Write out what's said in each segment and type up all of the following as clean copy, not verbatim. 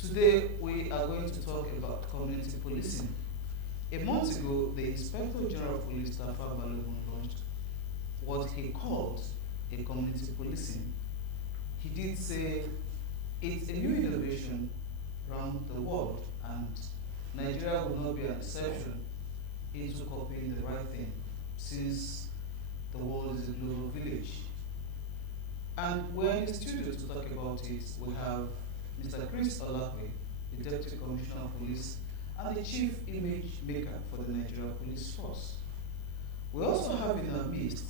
Today we are going to talk about community policing. A month ago, the Inspector General of Police, Tafa Balogun, launched what he called a community policing. He did say it's a new innovation around the world, and Nigeria will not be an exception into copying the right thing, since the world is a global village. And we're in the studio to talk about it. We have Mr. Chris Olakwe, the Deputy Commissioner of Police and the Chief Image Maker for the Nigeria Police Force. We also have in our midst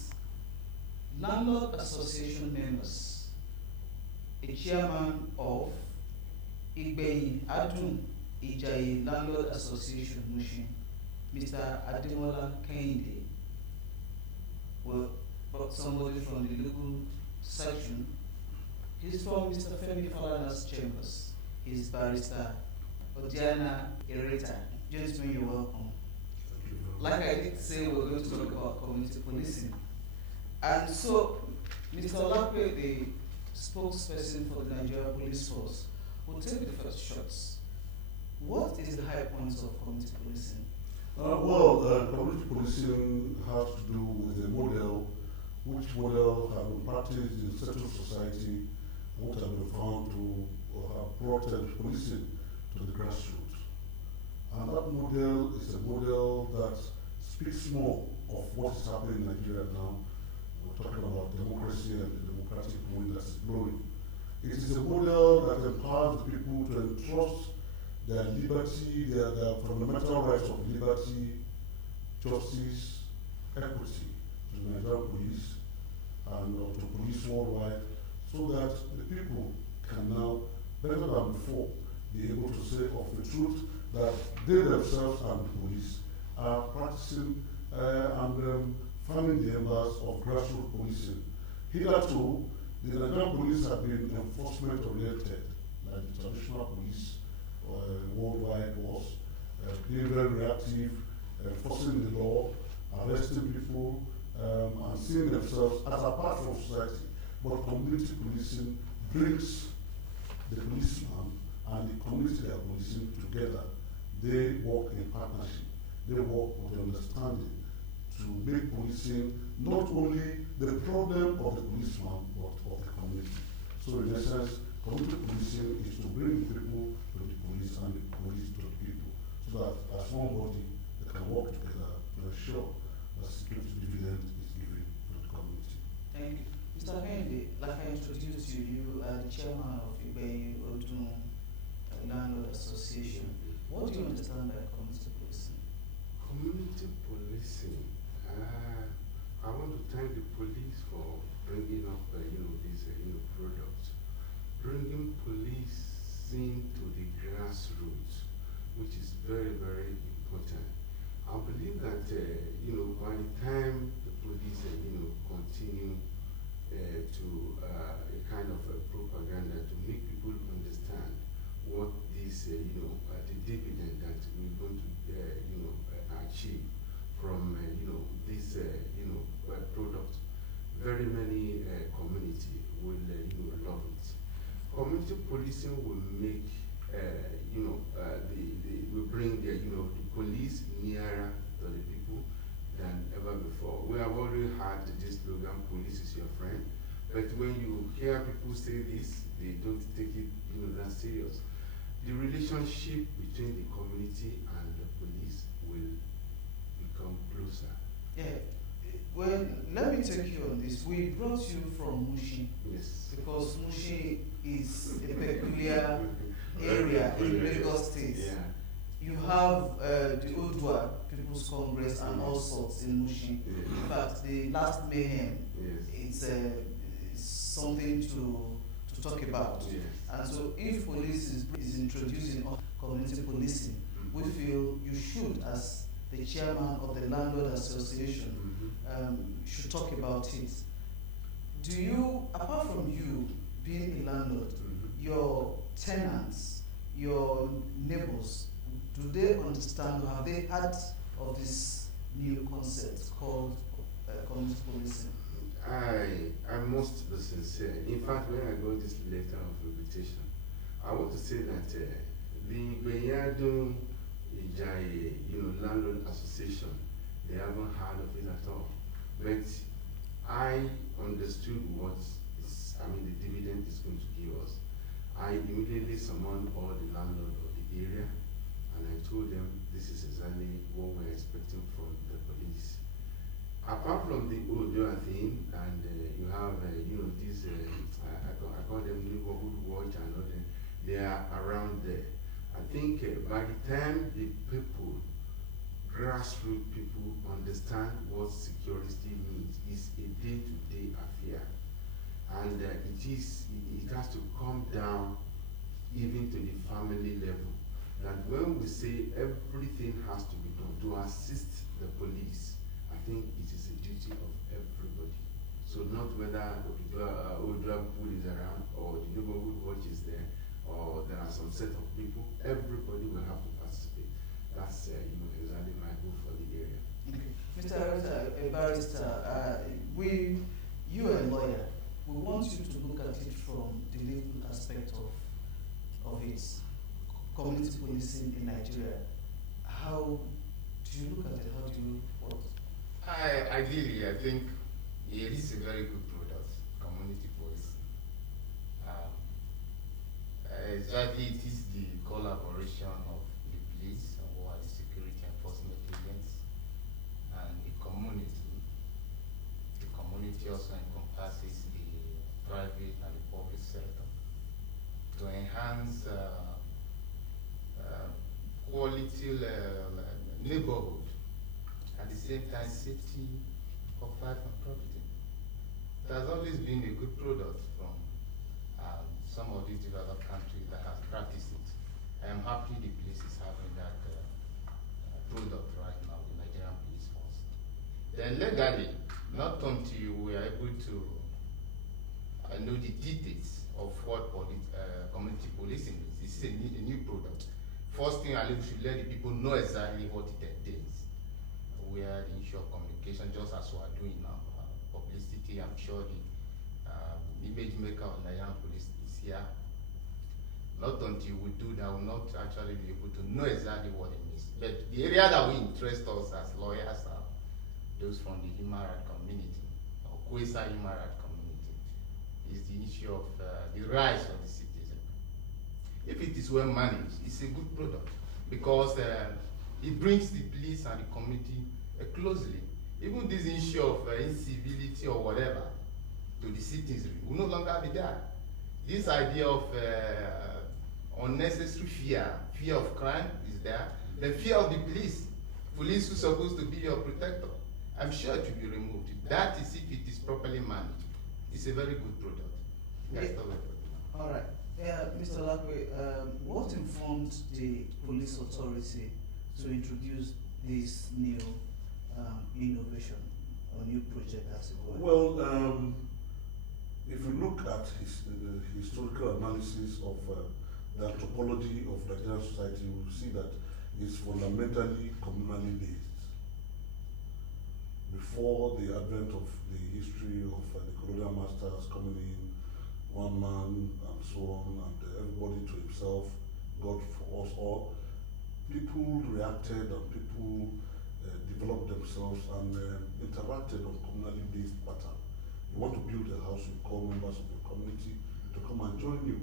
Landlord Association members, a chairman of Igbeyin Adun Ijayi Landlord Association Mushin, Mr. Ademola Kehinde. Well, but somebody from the local section. He's from Mr. Femi Falana's chambers. He's Barrister Odiana Ireta. Gentlemen, you're welcome. Like I did say, we're going to talk about community policing. And so, Mr. Olakwe, the spokesperson for the Nigeria Police Force, will take the first shots. What is the high points of community policing? Community policing has to do with a model which model have been practiced in settled society, what have been found to have brought policing to the grassroots. And that model is a model that speaks more of what is happening in Nigeria now. We're talking about democracy and the democratic wind that is blowing. It is a model that empowers the people to entrust their liberty, their fundamental rights of liberty, justice, equity to the Nigerian police and to police worldwide, so that the people can now, better than before, be able to say of the truth that they themselves and the police are practicing and fanning the embers of grassroots policing. Hitherto, the Nigerian police have been enforcement oriented, like the traditional police worldwide was, being very reactive, enforcing the law, arresting people, and seeing themselves as a part of society. But community policing brings the policeman and the community they are policing together. They work in partnership. They work with understanding to make policing not only the problem of the policeman, but of the community. So in essence, community policing is to bring people to the police and the police to the people, so that as one body they can work together to ensure that security dividend is given to the community. Thank you. Mr. Kehinde, like I introduced you, you are the chairman of Igbeyin Adun Landlord Association. What do you understand by community policing? Community policing. I want to thank the police for bringing up, these products, bringing policing to the grassroots, which is very, very important. I believe that by the time the police continue to a kind of a propaganda to make people understand what this the dividend that we're going to achieve from this product, very many community will love it. Community policing will make will bring the police nearer to the people than ever before. We have already had this slogan, police is your friend, but when you hear people say this, they don't take it that serious. The relationship between the community and the police will become closer. Yeah. Well, let me take you on this. We brought you from Mushi. Yes. Because Mushi is a peculiar area in Lagos State. Yeah. You have the Odua People's Congress and all sorts in Mushi. Yeah. In fact, the last mayhem, Yes. it's something to talk about. Yes. And so if police is introducing community policing, we feel you should, as the chairman of the Landlord Association, should talk about it. Do you, apart from you being a landlord, your tenants, your neighbors, do they understand, or have they heard of this new concept called community policing? I must be sincere. In fact, when I got this letter of invitation, I want to say that the Benyado Landlord Association, they haven't heard of it at all. But I understood what the dividend is going to give us. I immediately summoned all the landlords of the area, and I told them this is exactly what we're expecting from the police. Apart from the Odua thing, and you have, these, I call them neighborhood watch and all that, they are around there. I think by the time the people, grassroots people, understand what security means, it's a day-to-day affair. And it has to come down even to the family level. That when we say everything has to be done to assist the police, I think it is a duty of everybody. So not whether Odra Pool is around or the neighborhood watch is there or there are some set of people, everybody will have to participate. That's exactly my goal for the area. Okay. Mr. Barrister, you are a lawyer. We want you to look at it from the legal aspect of its community policing in Nigeria. How do you look at it? How do you what? Ideally, I think it is a very good product, community policing. Exactly, it is the collaboration of the police and who are the security enforcement agents and the community. The community also encompasses the private and the public sector to enhance quality neighborhood, at the same time safety of life and property. It has always been a good product from some of these developed countries that have practiced it. I am happy the police is having that product right now, the Nigerian police force. Then legally, not until we are able to know the details of what community policing is. This is a new product. First thing, we should let the people know exactly what it entails. Where the issue of communication, just as we are doing now, publicity, I'm sure the image maker of Nigerian police is here. Not until we do that, we'll not actually be able to know exactly what it means. But the area that will interest us as lawyers are those from the human rights community, or quasi-human rights community, is the issue of the rights of the citizen. If it is well managed, it's a good product because it brings the police and the community closely. Even this issue of incivility or whatever to the citizenry will no longer be there. This idea of unnecessary fear of crime is there. The fear of the police who are supposed to be your protector, I'm sure it will be removed. That is if it is properly managed. It's a very good product. That's all. All right. Mr. Lakwe, what informed the police authority to introduce this new innovation or new project as it were? Well, if you look at the historical analysis of the anthropology of Nigerian society, you will see that it's fundamentally communally based. Before the advent of the history of the colonial masters coming in, one man and so on, and everybody to himself, God for us all, people reacted and people developed themselves and interacted on communally based pattern. You want to build a house, you call members of the community to come and join you.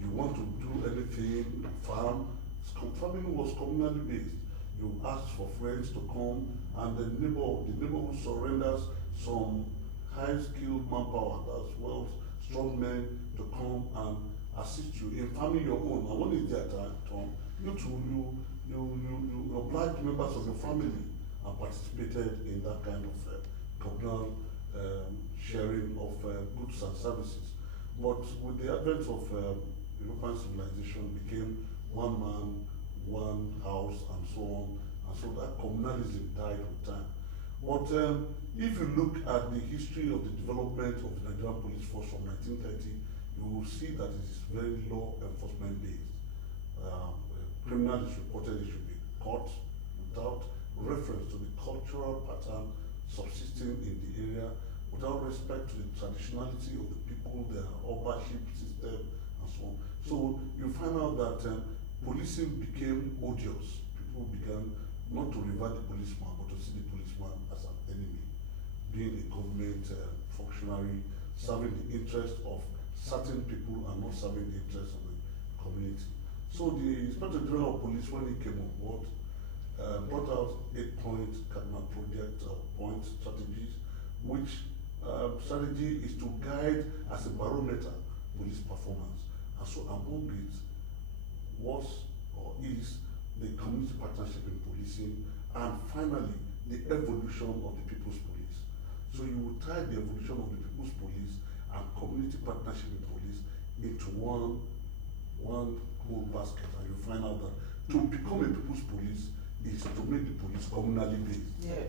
You want to do anything, farming was communally based. You ask for friends to come, and the neighborhood surrenders some high-skilled manpower as well, strong men to come and assist you in farming your own. And when it's their time, you oblige members of your family and participated in that kind of communal sharing of goods and services. But with the advent of European civilization, became one man, one house, and so on, and so that communalism died with time. But if you look at the history of the development of the Nigerian police force from 1930, you will see that it is very law enforcement based. Criminal is reported, it should be caught without reference to the cultural pattern subsisting in the area, without respect to the traditionality of the people, their ownership system, and so on. So you find out that policing became odious. People began not to regard the policeman, but to see the policeman as an enemy, being a government functionary, serving the interest of certain people and not serving the interest of the community. So the Inspector General of Police, when he came on board, brought out 8-point cardinal project point strategies, which strategy is to guide as a barometer police performance. And so among it was or is the community partnership in policing, and finally the evolution of the people's police. So you will tie the evolution of the people's police and community partnership in police into one whole basket, and you find out that to become a people's police is to make the police communally based. Yeah,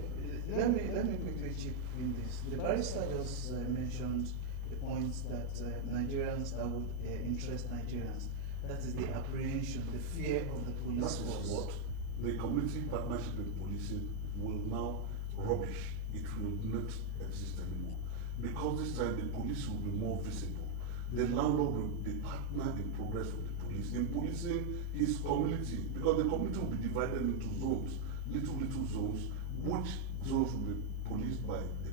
let me quickly chip in this. The barrister just mentioned the points that Nigerians that would interest Nigerians. That is the apprehension, the fear of the police That force. is what the community partnership in policing will now rubbish. It will not exist anymore. Because this time the police will be more visible. The landlord will be partner in progress with the police. In policing his community, because the community will be divided into zones, little zones, which zones will be policed by the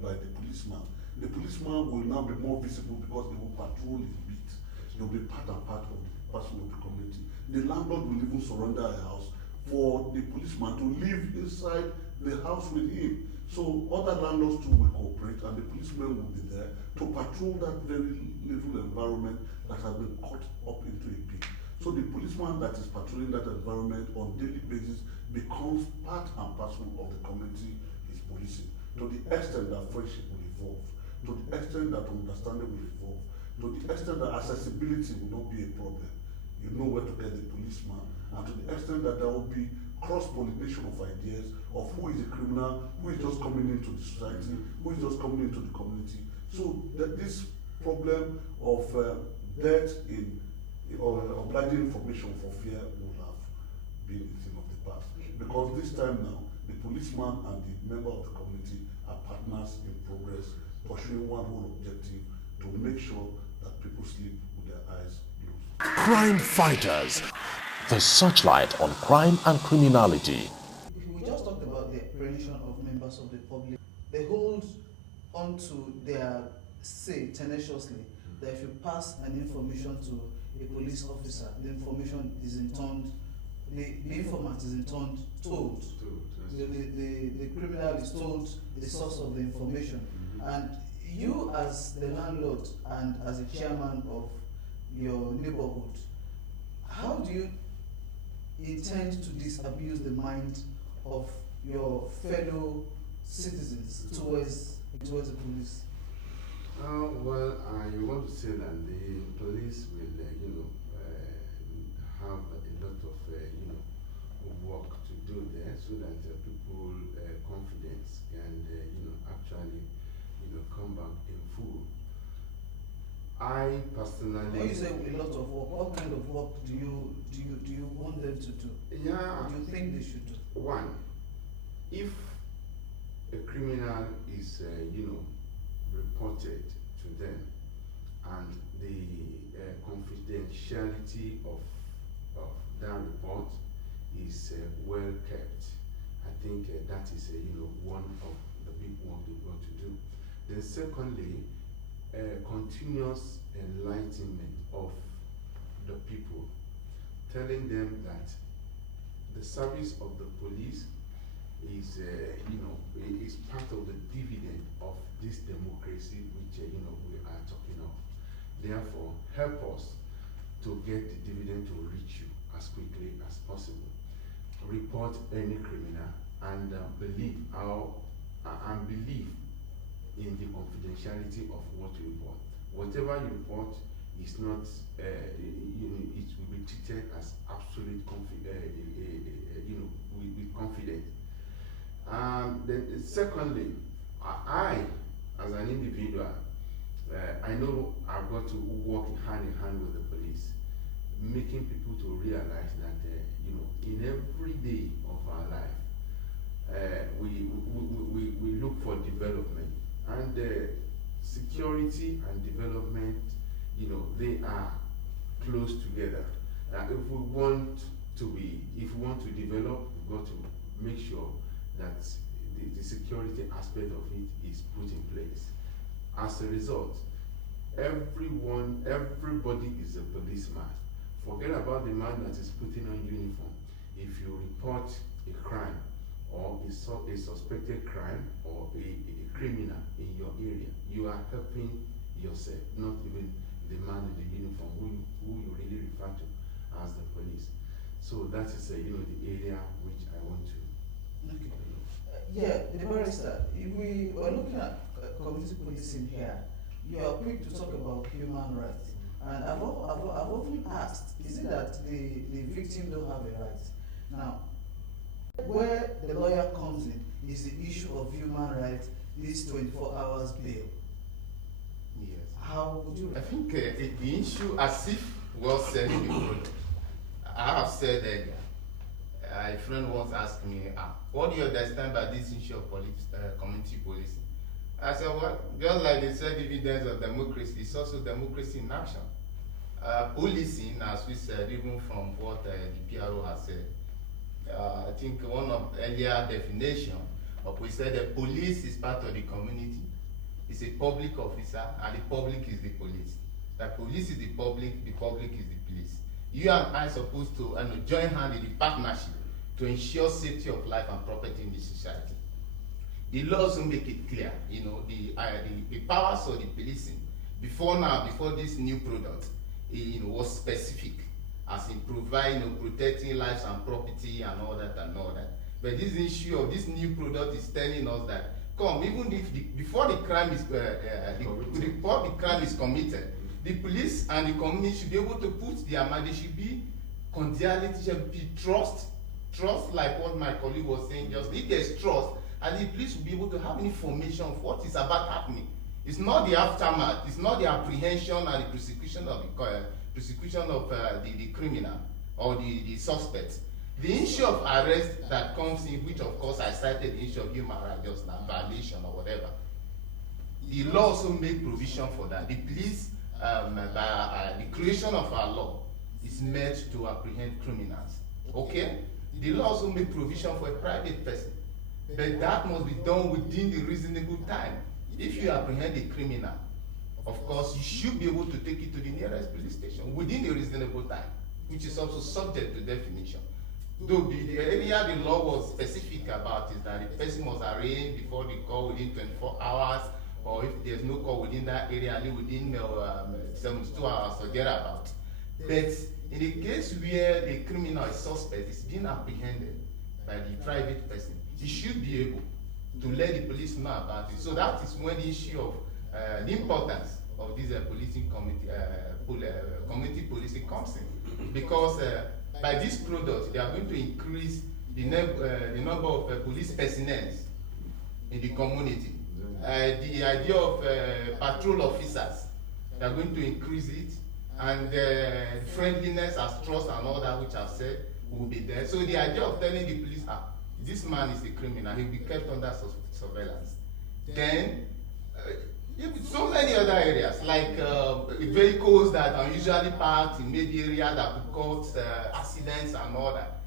by the policeman. The policeman will now be more visible because they will patrol his beat. They will be part and part of the person of the community. The landlord will even surrender a house for the policeman to live inside the house with him. So other landlords too will cooperate, and the policemen will be there to patrol that very little environment that has been cut up into a pit. So the policeman that is patrolling that environment on a daily basis becomes part and parcel of the community he's policing. To the extent that friendship will evolve, to the extent that understanding will evolve, to the extent that accessibility will not be a problem. You know where to get the policeman, and to the extent that there will be cross-pollination of ideas of who is a criminal, who is just coming into the society, who is just coming into the community. So that this problem of death in or obliging information for fear will have been a thing of the past. Because this time now, the policeman and the member of the community are partners in progress, pursuing one whole objective to make sure that people sleep with their eyes closed. Crime Fighters, the searchlight on crime and criminality. We just talked about the apprehension of members of the public. They hold onto their say tenaciously that if you pass an information to a police officer, the information is in turn, the informant is in turn told. The criminal is told the source of the information. And you as the landlord and as a chairman of your neighborhood, how do you intend to disabuse the mind of your fellow citizens towards the police? Well, you want to say that the police will, have a lot of, work to do there, so that people confidence can, actually, come back in full. I personally. When you say a lot of work, what kind of work do you want them to do? Yeah. What do you think they should do? One, if a criminal is, reported to them, and the confidentiality of that report is well kept, I think that is one of the big work they've got to do. Then secondly, continuous enlightenment of the people, telling them that the service of the police is, is part of the dividend of this democracy which, we are talking of. Therefore, help us to get the dividend to reach you as quickly as possible. Report any criminal, and believe in the confidentiality of what you report. Whatever you report is not, it will be treated as absolute with confidence. Then secondly, I, as an individual, I know I've got to work hand in hand with the police, making people to realize that, in every day of our life, we look for development, and security and development, they are close together. If we want to develop, we've got to make sure that the security aspect of it is put in place. As a result, everybody is a policeman. Forget about the man that is putting on uniform. If you report a crime or a suspected crime or a criminal in your area, you are helping yourself, not even the man in the uniform who you really refer to as the police. So that is the area which I want to. Okay. Yeah, the barrister, if we are looking at community policing here, you are quick to talk about human rights. And I've often asked, is it that the victim don't have a right? Now, where the lawyer comes in is the issue of human rights, this 24 hours bail. Yes. How would you? I think the issue, as if was said in the product, I have said earlier, a friend once asked me, what do you understand by this issue of community policing? I said, well, just like they said, evidence of democracy, it's also democracy in action. Policing, as we said, even from what the PRO has said, I think one of the earlier definition of we said the police is part of the community, it's a public officer, and the public is the police. The police is the public is the police. You and I are supposed to join hands in the partnership to ensure safety of life and property in the society. The laws will make it clear, the powers of the policing before this new product, was specific, as in providing, protecting lives and property and all that. But this issue of this new product is telling us that, even if before the crime is committed, the police and the community should be able to put their mind. There should be cordiality, should be trust, like what my colleague was saying. Just if there's trust, and the police will be able to have information of what is about happening. It's not the aftermath. It's not the apprehension and the prosecution of the criminal or the suspect. The issue of arrest that comes in, which of course I cited the issue of human rights just now, violation or whatever. The law also make provision for that. The police, by the creation of our law, is meant to apprehend criminals. Okay? The law also make provision for a private person, but that must be done within the reasonable time. If you apprehend a criminal, of course, you should be able to take it to the nearest police station within the reasonable time, which is also subject to definition. Though the area the law was specific about is that the person was arraigned before the call within 24 hours, or if there's no call within that area, only within 72 hours or thereabout. But in the case where the criminal is suspect is being apprehended by the private person, he should be able to let the police know about it. So that is when the issue of the importance of this community policing comes in. Because by this product, they are going to increase the number of police personnel in the community. The idea of patrol officers, they are going to increase it, and friendliness as trust and all that which I've said will be there. So the idea of telling the police, this man is a criminal, he'll be kept under surveillance. Then, so many other areas, like vehicles that are usually parked in maybe areas that could cause accidents and all that.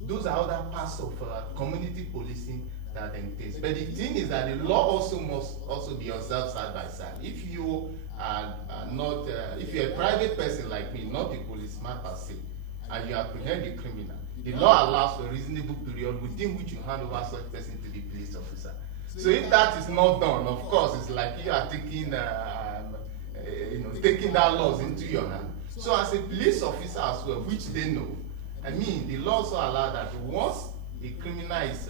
Those are other parts of community policing that entails. But the thing is that the law also must also be observed side by side. If you are not, if you're a private person like me, not a policeman per se, and you apprehend a criminal, the law allows for a reasonable period within which you hand over such person to the police officer. So if that is not done, of course, it's like you are taking, taking that laws into your hand. So as a police officer as well, which they know, the law also allows that once a criminal is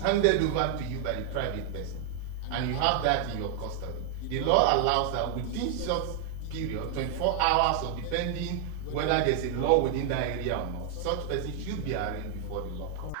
handed over to you by the private person, and you have that in your custody, the law allows that within short period, 24 hours, or depending whether there's a law within that area or not, such person should be arraigned before the law comes.